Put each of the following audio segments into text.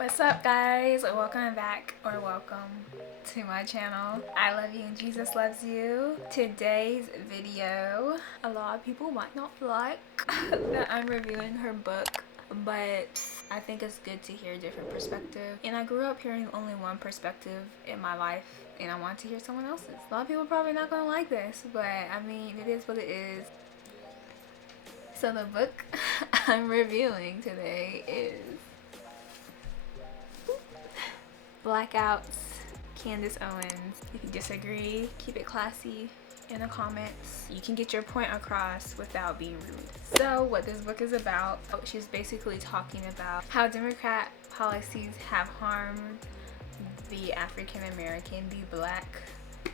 What's up, guys? Welcome back, or welcome to my channel. I love you and Jesus loves you. Today's video, a lot of people might not like that I'm reviewing her book, but I think it's good to hear a different perspective. And I grew up hearing only one perspective in my life, and I want to hear someone else's. A lot of people are probably not gonna like this, but I mean, it is what it is. So the book I'm reviewing today is Blackouts, Candace Owens. If you disagree, keep it classy in the comments. You can get your point across without being rude. So what this book is about, she's basically talking about how Democrat policies have harmed the African American, the Black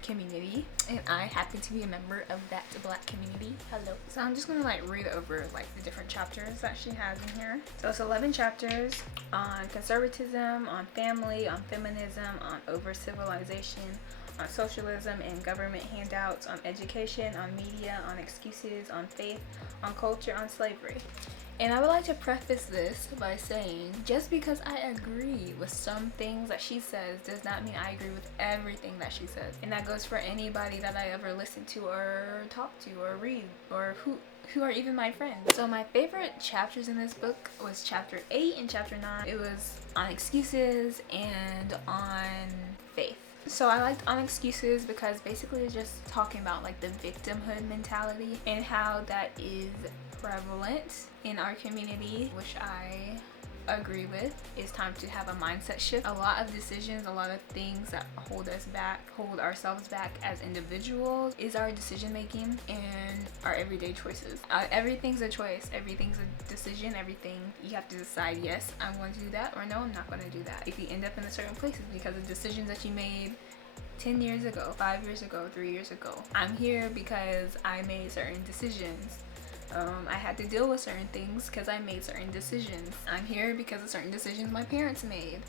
community, and I happen to be a member of that Black community. Hello. So I'm just gonna read over the different chapters that she has in here. So it's 11 chapters on conservatism, on family, on feminism, on over civilization, on socialism and government handouts, on education, on media, on excuses, on faith, on culture, on slavery. And I would like to preface this by saying, just because I agree with some things that she says does not mean I agree with everything that she says. And that goes for anybody that I ever listen to or talk to or read, or who are even my friends. So my favorite chapters in this book was chapter 8 and chapter 9. It was on excuses and on faith. So I liked On Excuses because basically it's just talking about the victimhood mentality and how that is prevalent in our community, which I agree with. It's time to have a mindset shift. A lot of decisions, a lot of things that hold us back, hold ourselves back as individuals, is our decision making and our everyday choices. Everything's a choice, everything's a decision, everything you have to decide, yes, I'm going to do that, or no, I'm not going to do that. If you end up in a certain places because of decisions that you made 10 years ago, 5 years ago, 3 years ago. I'm here because I made certain decisions. I had to deal with certain things because I made certain decisions. I'm here because of certain decisions my parents made.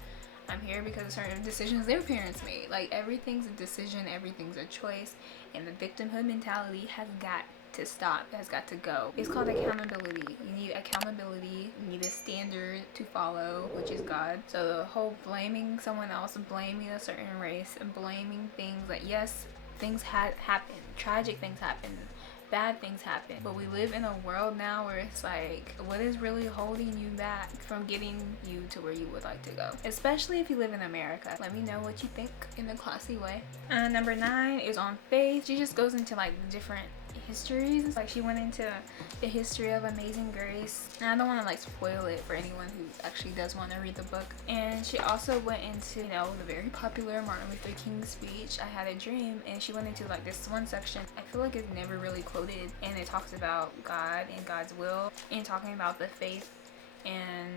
I'm here because of certain decisions their parents made. Everything's a decision, everything's a choice, and the victimhood mentality has got to stop, has got to go. It's called accountability. You need accountability, you need a standard to follow, which is God. So the whole blaming someone else, blaming a certain race, and blaming things that, yes, things had happened, tragic things happen, bad things happen, but we live in a world now where it's what is really holding you back from getting you to where you would like to go, especially if you live in America. Let me know what you think in a classy way. Number 9 is on faith. She just goes into the different histories. She went into the history of Amazing Grace, and I don't want to spoil it for anyone who actually does want to read the book. And she also went into the very popular Martin Luther King speech, I Had a Dream, and she went into this one section I feel like it's never really quoted, and it talks about God and God's will, and talking about the faith and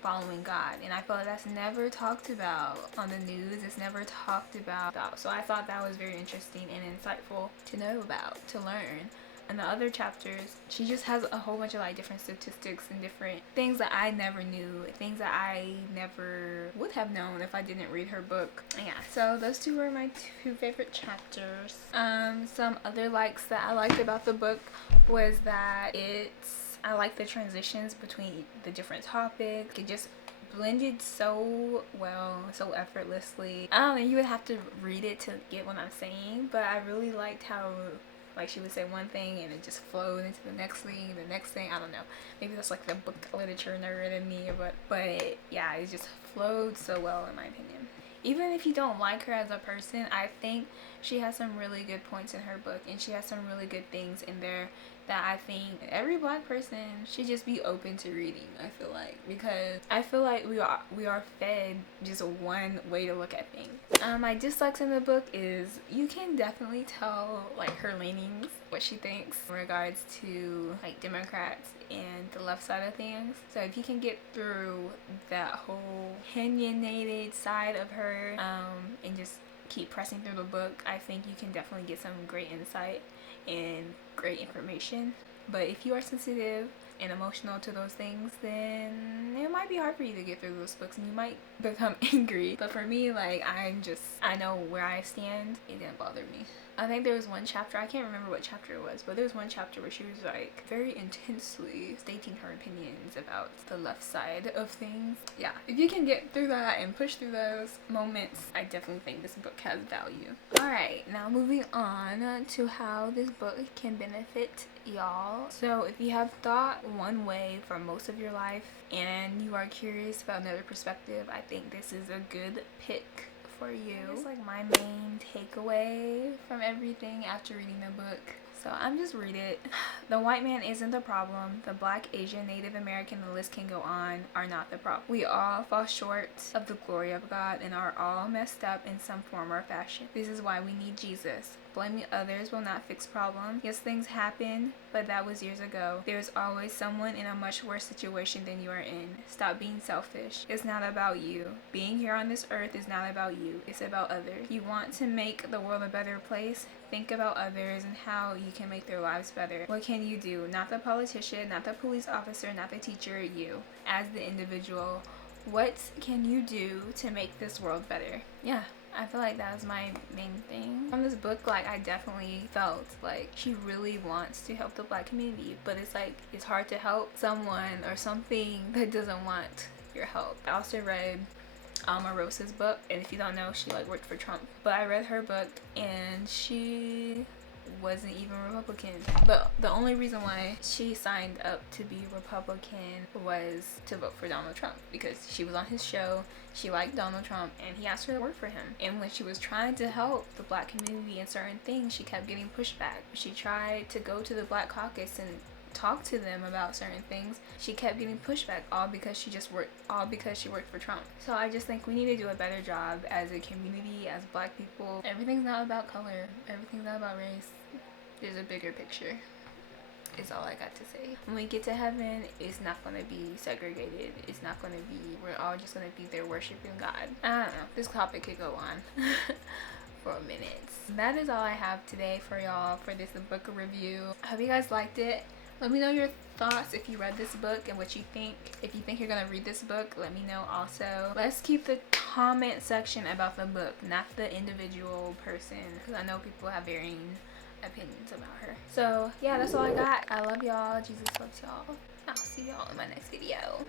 following God. And I feel like that's never talked about on the news. It's never talked about. So I thought that was very interesting and insightful to know about, to learn. And the other chapters, she just has a whole bunch of different statistics and different things that I never knew, things that I never would have known if I didn't read her book. Yeah, so those two were my 2 favorite chapters. Some other likes that I liked about the book was that I like the transitions between the different topics. It just blended so well, so effortlessly. I don't know, you would have to read it to get what I'm saying, but I really liked how she would say one thing and it just flowed into the next thing, I don't know. Maybe that's the book literature nerd in me, but yeah, it just flowed so well in my opinion. Even if you don't like her as a person, I think she has some really good points in her book, and she has some really good things in there that I think every Black person should just be open to reading, I feel like, because I feel like we are fed just one way to look at things. My dislikes in the book is you can definitely tell her leanings, what she thinks in regards to Democrats and the left side of things. So if you can get through that whole opinionated side of her and just keep pressing through the book, I think you can definitely get some great insight and great information. But if you are sensitive and emotional to those things, then it might be hard for you to get through those books and you might become angry. But for me, I know where I stand. It didn't bother me. I think there was one chapter, I can't remember what chapter it was, but there was one chapter where she was like very intensely stating her opinions about the left side of things. Yeah, if you can get through that and push through those moments, I definitely think this book has value. Alright, now moving on to how this book can benefit y'all. So if you have thought one way for most of your life and you are curious about another perspective, I think this is a good pick for you. It's like my main takeaway from everything after reading the book. So I'm just read it. The white man isn't the problem. The Black, Asian, Native American, the list can go on, are not the problem. We all fall short of the glory of God and are all messed up in some form or fashion. This is why we need Jesus. Blaming others will not fix problems. Yes, things happen, but that was years ago. There's always someone in a much worse situation than you are in. Stop being selfish. It's not about you. Being here on this earth is not about you. It's about others. You want to make the world a better place? Think about others and how you can make their lives better. What can you do? Not the politician, not the police officer, not the teacher, you. As the individual, what can you do to make this world better? Yeah. I feel like that was my main thing from this book. Like, I definitely felt like she really wants to help the Black community, but it's like it's hard to help someone or something that doesn't want your help. I also read Alma Rose's book, and if you don't know, she like worked for Trump, but I read her book and she wasn't even Republican, but the only reason why she signed up to be Republican was to vote for Donald Trump, because she was on his show, she liked Donald Trump, and he asked her to work for him. And when she was trying to help the Black community in certain things, she kept getting pushback. She tried to go to the Black caucus and talk to them about certain things. She kept getting pushback, all because she worked for Trump. So I just think we need to do a better job as a community, as Black people. Everything's not about color, everything's not about race. There's a bigger picture, is all I got to say. When we get to heaven, it's not going to be segregated. It's not going to be, we're all just going to be there worshiping God. I don't know, this topic could go on for a minute. That is all I have today for y'all for this book review. I hope you guys liked it. Let me know your thoughts if you read this book and what you think. If you think you're gonna read this book, let me know also. Let's keep the comment section about the book, not the individual person, because I know people have varying opinions about her. So yeah, that's all I got. I love y'all. Jesus loves y'all. I'll see y'all in my next video.